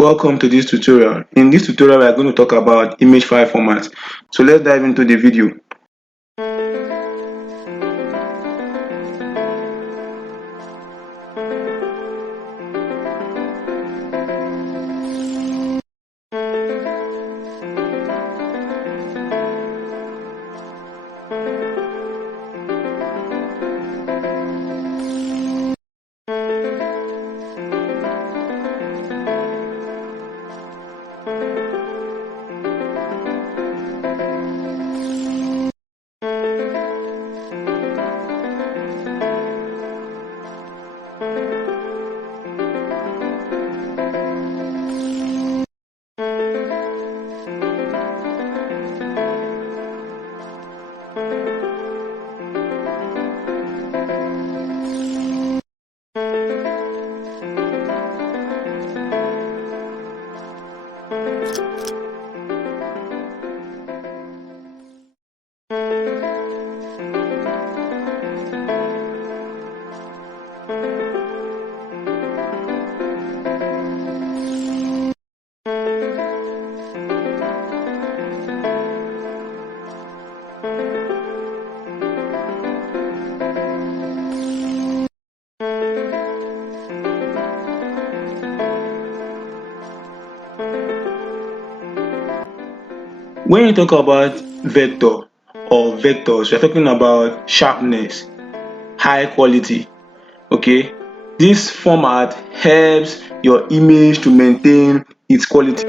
Welcome to this tutorial. In this tutorial, we are going to talk about image file format. So let's dive into the video. When you talk about vector or vectors, you're talking about sharpness, high quality. Okay, this format helps your image to maintain its quality.